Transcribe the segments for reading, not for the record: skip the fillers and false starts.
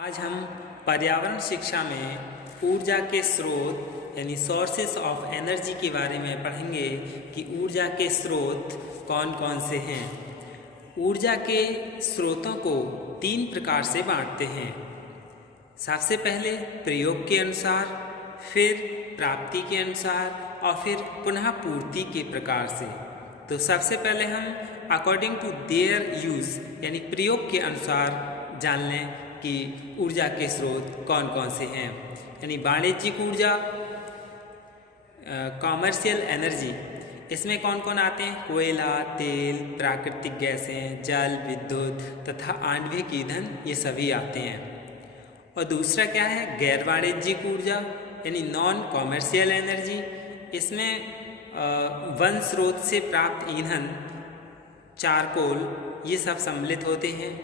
आज हम पर्यावरण शिक्षा में ऊर्जा के स्रोत यानी सोर्सेस ऑफ एनर्जी के बारे में पढ़ेंगे कि ऊर्जा के स्रोत कौन कौन से हैं। ऊर्जा के स्रोतों को 3 प्रकार से बांटते हैं। सबसे पहले प्रयोग के अनुसार, फिर प्राप्ति के अनुसार और फिर पुनः पूर्ति के प्रकार से। तो सबसे पहले हम अकॉर्डिंग टू देयर यूज़ यानी प्रयोग के अनुसार जान लें कि ऊर्जा के स्रोत कौन कौन से हैं। यानी वाणिज्यिक ऊर्जा, कॉमर्शियल एनर्जी, इसमें कौन कौन आते हैं? कोयला, तेल, प्राकृतिक गैसें, जल, विद्युत तथा आणविक ईंधन, ये सभी आते हैं। और दूसरा क्या है? गैर वाणिज्यिक ऊर्जा यानी नॉन कॉमर्शियल एनर्जी। इसमें वन स्रोत से प्राप्त ईंधन, चारकोल, ये सब सम्मिलित होते हैं।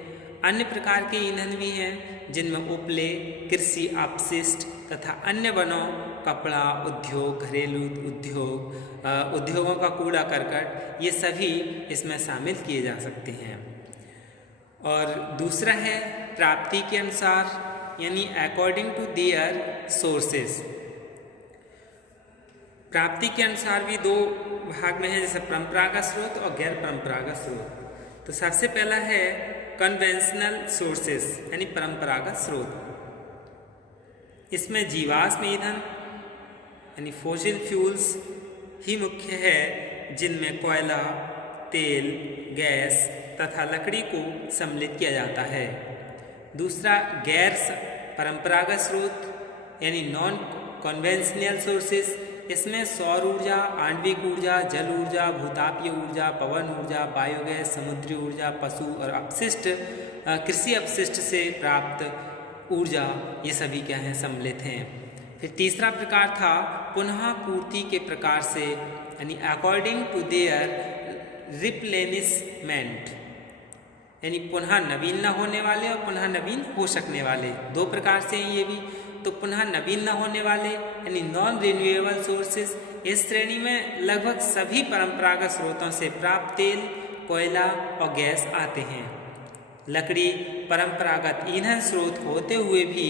अन्य प्रकार के ईंधन भी हैं जिनमें उपले, कृषि अपशिष्ट तथा अन्य वनों, कपड़ा उद्योग, घरेलू उद्योग, उद्योगों का कूड़ा करकट, ये सभी इसमें शामिल किए जा सकते हैं। और दूसरा है प्राप्ति के अनुसार यानी अकॉर्डिंग टू देयर सोर्सेस। प्राप्ति के अनुसार भी 2 भाग में है, जैसे परंपरागत स्रोत और गैर परंपरागत स्रोत। तो सबसे पहला है कन्वेंशनल सोर्सेस यानी परंपरागत स्रोत। इसमें जीवाश्म ईंधन यानी फॉसिल फ्यूल्स ही मुख्य है, जिनमें कोयला, तेल, गैस तथा लकड़ी को सम्मिलित किया जाता है। दूसरा गैर परंपरागत स्रोत यानी नॉन कन्वेंशनल सोर्सेस। इसमें सौर ऊर्जा, आणविक ऊर्जा, जल ऊर्जा, भूतापीय ऊर्जा, पवन ऊर्जा, बायोगैस, समुद्री ऊर्जा, पशु और अपशिष्ट, कृषि अपशिष्ट से प्राप्त ऊर्जा, ये सभी क्या हैं? सम्मिलित हैं। फिर तीसरा प्रकार था पुनः पूर्ति के प्रकार से यानी अकॉर्डिंग टू देयर रिप्लेनिशमेंट यानी पुनः नवीन न होने वाले और पुनः नवीन हो सकने वाले। 2 प्रकार से हैं ये भी। तो पुनः नवीन न होने वाले यानी नॉन रिन्यूएबल सोर्सेस, इस श्रेणी में लगभग सभी परंपरागत स्रोतों से प्राप्त तेल, कोयला और गैस आते हैं। लकड़ी परंपरागत ईंधन स्रोत होते हुए भी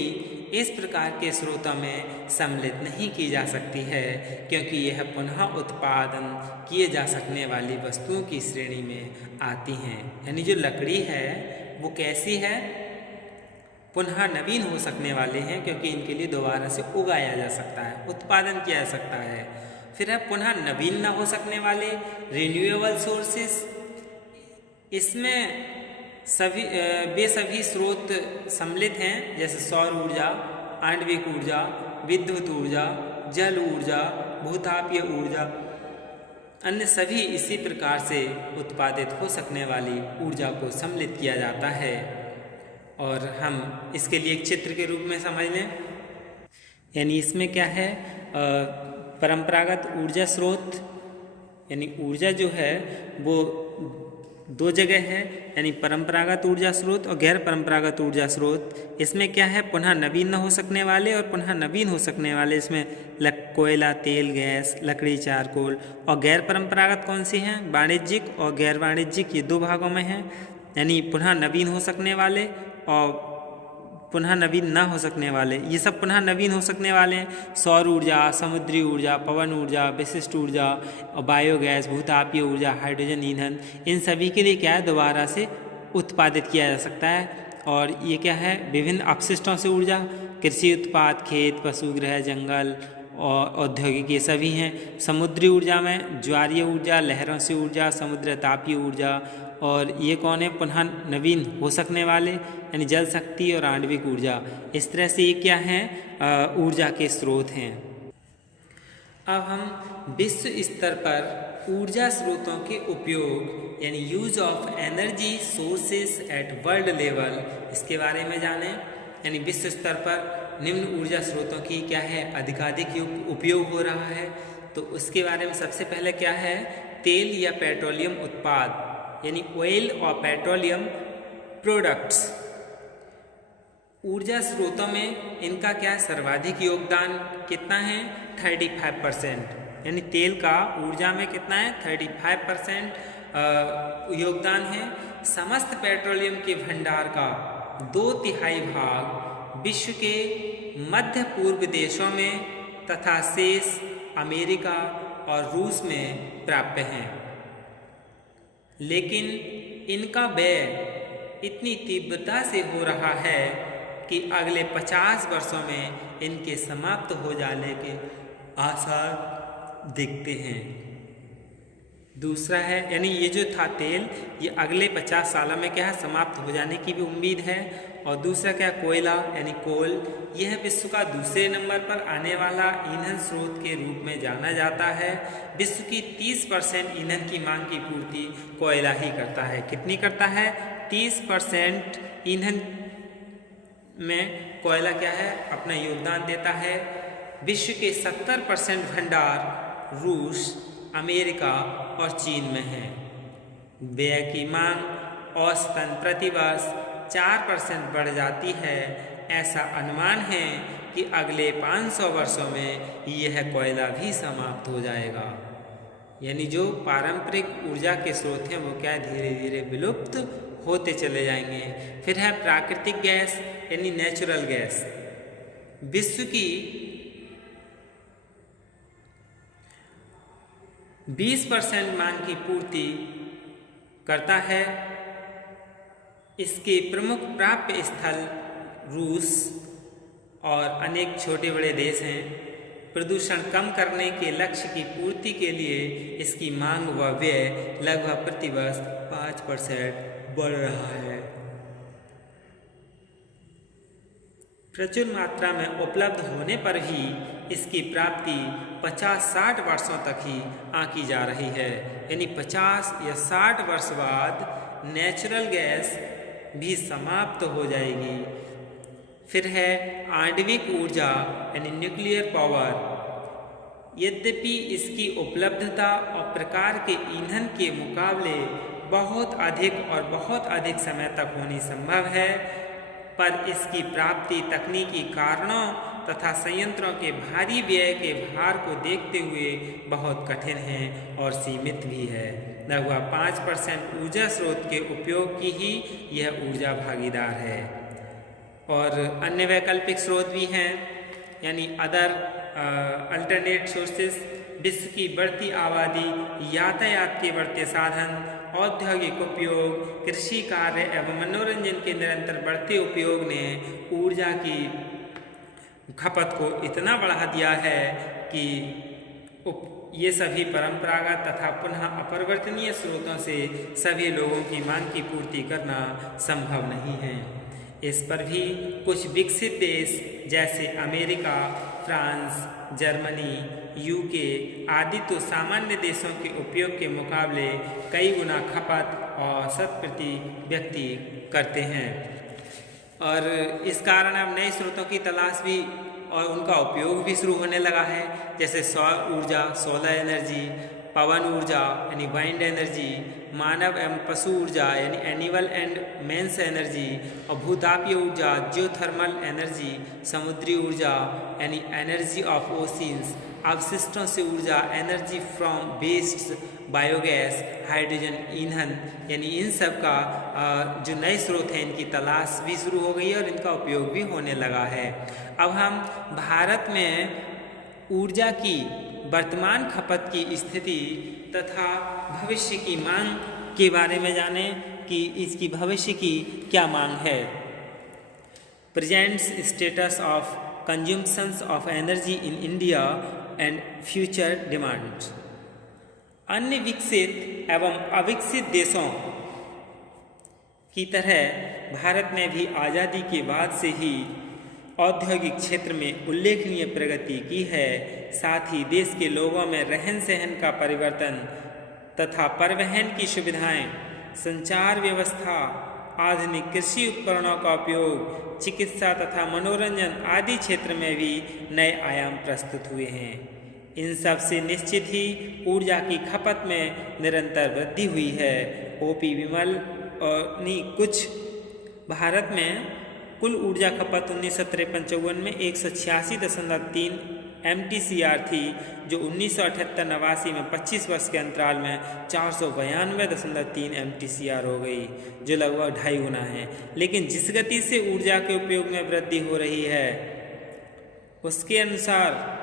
इस प्रकार के स्रोतों में सम्मिलित नहीं की जा सकती है, क्योंकि यह पुनः उत्पादन किए जा सकने वाली वस्तुओं की श्रेणी में आती हैं। यानी जो लकड़ी है वो कैसी है? पुनः नवीन हो सकने वाले हैं, क्योंकि इनके लिए दोबारा से उगाया जा सकता है, उत्पादन किया जा सकता है। फिर है पुनः नवीन न हो सकने वाले रिन्यूएबल सोर्सेस। इसमें सभी स्रोत सम्मिलित हैं, जैसे सौर ऊर्जा, आणविक ऊर्जा, विद्युत ऊर्जा, जल ऊर्जा, भूतापीय ऊर्जा, अन्य सभी इसी प्रकार से उत्पादित हो सकने वाली ऊर्जा को सम्मिलित किया जाता है। और हम इसके लिए एक चित्र के रूप में समझ लें। यानी इसमें क्या है? परंपरागत ऊर्जा स्रोत यानी ऊर्जा जो है वो 2 जगह है, यानी परंपरागत ऊर्जा स्रोत और गैर परंपरागत ऊर्जा स्रोत। इसमें क्या है? पुनः नवीन न हो सकने वाले और पुनः नवीन हो सकने वाले। इसमें कोयला, तेल, गैस, लकड़ी, चारकोल। और गैर परंपरागत कौन सी हैं? वाणिज्यिक और गैर वाणिज्यिक, ये 2 भागों में हैं। यानी पुनः नवीन हो सकने वाले और पुनः नवीन ना हो सकने वाले। ये सब पुनः नवीन हो सकने वाले हैं। सौर ऊर्जा, समुद्री ऊर्जा, पवन ऊर्जा, विशिष्ट ऊर्जा और बायोगैस, भूतापीय ऊर्जा, हाइड्रोजन ईंधन, इन सभी के लिए क्या है? दोबारा से उत्पादित किया जा सकता है। और ये क्या है? विभिन्न अपशिष्टों से ऊर्जा, कृषि उत्पाद, खेत, पशुगृह, जंगल और औद्योगिक, ये सभी हैं। समुद्री ऊर्जा में ज्वारीय ऊर्जा, लहरों से ऊर्जा, समुद्र तापीय ऊर्जा। और ये कौन है? पुनः नवीन हो सकने वाले यानी जल शक्ति और आणविक ऊर्जा। इस तरह से ये क्या हैं? ऊर्जा के स्रोत हैं। अब हम विश्व स्तर पर ऊर्जा स्रोतों के उपयोग यानी use of energy sources at world level, इसके बारे में जानें। यानी विश्व स्तर पर निम्न ऊर्जा स्रोतों की क्या है? अधिकाधिक उपयोग हो रहा है। तो उसके बारे में सबसे पहले क्या है? तेल या पेट्रोलियम उत्पाद यानी ऑयल और पेट्रोलियम प्रोडक्ट्स। ऊर्जा स्रोतों में इनका क्या सर्वाधिक योगदान कितना है? 35%। यानी तेल का ऊर्जा में कितना है? 35% योगदान है। समस्त पेट्रोलियम के भंडार का 2/3 भाग विश्व के मध्य पूर्व देशों में तथा शेष अमेरिका और रूस में प्राप्य हैं, लेकिन इनका व्यय इतनी तीव्रता से हो रहा है कि अगले 50 वर्षों में इनके समाप्त हो जाने के आसार दिखते हैं। दूसरा है, यानी ये जो था तेल, ये अगले 50 सालों में क्या है, समाप्त हो जाने की भी उम्मीद है। और दूसरा क्या, कोयला यानी कोल, यह विश्व का दूसरे नंबर पर आने वाला ईंधन स्रोत के रूप में जाना जाता है। विश्व की 30% ईंधन की मांग की पूर्ति कोयला ही करता है। कितनी करता है? 30% ईंधन में कोयला क्या है, अपना योगदान देता है। विश्व के 70% भंडार रूस, अमेरिका और चीन में है। व्यय की मांग औसतन प्रतिवर्ष 4% बढ़ जाती है। ऐसा अनुमान है कि अगले 500 वर्षों में यह कोयला भी समाप्त हो जाएगा। यानी जो पारंपरिक ऊर्जा के स्रोत हैं वो क्या धीरे धीरे विलुप्त होते चले जाएंगे। फिर है प्राकृतिक गैस यानी नेचुरल गैस। विश्व की 20% मांग की पूर्ति करता है। इसके प्रमुख प्राप्य स्थल रूस और अनेक छोटे बड़े देश हैं। प्रदूषण कम करने के लक्ष्य की पूर्ति के लिए इसकी मांग व व्यय लगभग प्रतिवर्ष 5% बढ़ रहा है। प्रचुर मात्रा में उपलब्ध होने पर भी इसकी प्राप्ति 50-60 वर्षों तक ही आंकी जा रही है। यानी 50 या 60 वर्ष बाद नेचुरल गैस भी समाप्त हो जाएगी। फिर है आणविक ऊर्जा यानी न्यूक्लियर पावर। यद्यपि इसकी उपलब्धता और प्रकार के ईंधन के मुकाबले बहुत अधिक समय तक होनी संभव है, पर इसकी प्राप्ति तकनीकी कारणों तथा संयंत्रों के भारी व्यय के भार को देखते हुए बहुत कठिन है और सीमित भी है। लगभग 5% ऊर्जा स्रोत के उपयोग की ही यह ऊर्जा भागीदार है। और अन्य वैकल्पिक स्रोत भी हैं, यानी अदर अल्टरनेट सोर्सेस। विश्व की बढ़ती आबादी, यातायात के बढ़ते साधन, औद्योगिक उपयोग, कृषि कार्य एवं मनोरंजन के निरंतर बढ़ते उपयोग ने ऊर्जा की खपत को इतना बढ़ा दिया है कि ये सभी परंपरागत तथा पुनः अपरिवर्तनीय स्रोतों से सभी लोगों की मांग की पूर्ति करना संभव नहीं है। इस पर भी कुछ विकसित देश जैसे अमेरिका, फ्रांस, जर्मनी, यूके आदि तो सामान्य देशों के उपयोग के मुकाबले कई गुना खपत औसत प्रति व्यक्ति करते हैं। और इस कारण अब नए स्रोतों की तलाश भी और उनका उपयोग भी शुरू होने लगा है, जैसे सौर ऊर्जा, सोलर एनर्जी, पवन ऊर्जा यानी वाइंड एनर्जी, मानव एवं पशु ऊर्जा यानी एनिमल एंड मेंस एनर्जी, और भूतापीय ऊर्जा, जियोथर्मल एनर्जी, समुद्री ऊर्जा यानी एनर्जी ऑफ ओशियंस, अवशिष्टों से ऊर्जा, energy from waste, biogas, hydrogen ईंधन, यानी इन सब का जो नए स्रोत हैं इनकी तलाश भी शुरू हो गई है और इनका उपयोग भी होने लगा है। अब हम भारत में ऊर्जा की वर्तमान खपत की स्थिति तथा भविष्य की मांग के बारे में जानें कि इसकी भविष्य की क्या मांग है। Presents status of consumptions of energy in India and future demands. अन्य विकसित एवं अविकसित देशों की तरह भारत ने भी आज़ादी के बाद से ही औद्योगिक क्षेत्र में उल्लेखनीय प्रगति की है। साथ ही देश के लोगों में रहन सहन का परिवर्तन तथा परिवहन की सुविधाएं, संचार व्यवस्था, आधुनिक कृषि उपकरणों का उपयोग, चिकित्सा तथा मनोरंजन आदि क्षेत्र में भी नए आयाम प्रस्तुत हुए हैं। इन सब से निश्चित ही ऊर्जा की खपत में निरंतर वृद्धि हुई है। ओपी विमल और कुछ भारत में कुल ऊर्जा खपत 1953-54 में 186.3 MTCR थी, जो 1978-89 में 25 वर्ष के अंतराल में 492.3 MTCR हो गई, जो लगभग 2.5 गुना है। लेकिन जिस गति से ऊर्जा के उपयोग में वृद्धि हो रही है, उसके अनुसार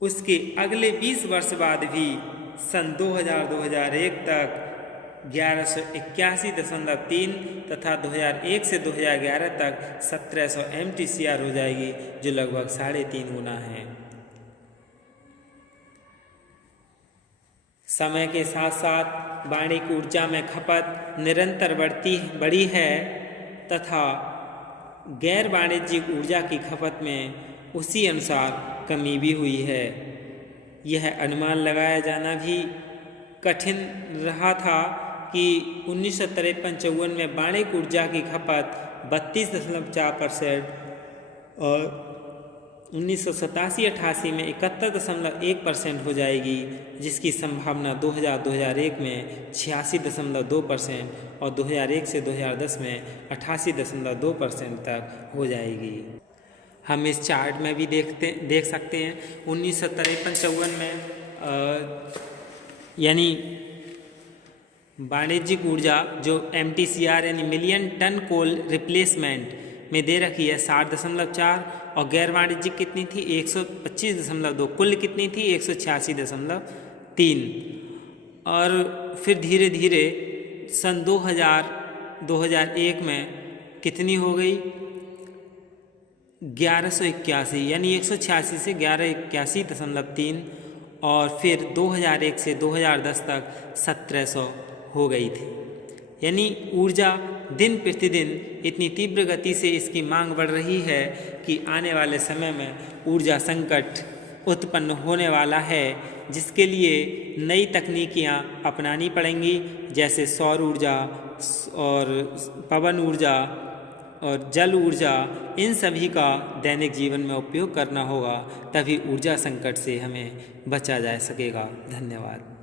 उसके अगले 20 वर्ष बाद भी सन 2000-2001 तक 1181.3 तथा 2001 से 2011 तक 1700 MTCR हो जाएगी, जो लगभग 3.5 गुना है। समय के साथ साथ वाणिज्यिक ऊर्जा में खपत निरंतर बढ़ी है तथा गैर वाणिज्यिक ऊर्जा की खपत में उसी अनुसार कमी भी हुई है। यह अनुमान लगाया जाना भी कठिन रहा था कि 1953-54 में वाणिज्यिक ऊर्जा की खपत 32.4% और 1987-88 में 71.1% हो जाएगी, जिसकी संभावना 2000-2001 में 86.2% और 2001 से 2010 में 88.2% तक हो जाएगी। हम इस चार्ट में भी देख सकते हैं 1953-54 में यानी वाणिज्यिक ऊर्जा जो MTCR यानी मिलियन टन कोल रिप्लेसमेंट में दे रखी है 60.4 और गैर वाणिज्यिक कितनी थी 125.2, कुल कितनी थी 186.3। और फिर धीरे धीरे सन 2001 में कितनी हो गई 1181 यानी 186 से 1181.3 और फिर 2001 से 2010 तक 1700 हो गई थी। यानी ऊर्जा दिन प्रतिदिन इतनी तीव्र गति से इसकी मांग बढ़ रही है कि आने वाले समय में ऊर्जा संकट उत्पन्न होने वाला है, जिसके लिए नई तकनीकियाँ अपनानी पड़ेंगी, जैसे सौर ऊर्जा और पवन ऊर्जा और जल ऊर्जा। इन सभी का दैनिक जीवन में उपयोग करना होगा, तभी ऊर्जा संकट से हमें बचा जा सकेगा। धन्यवाद।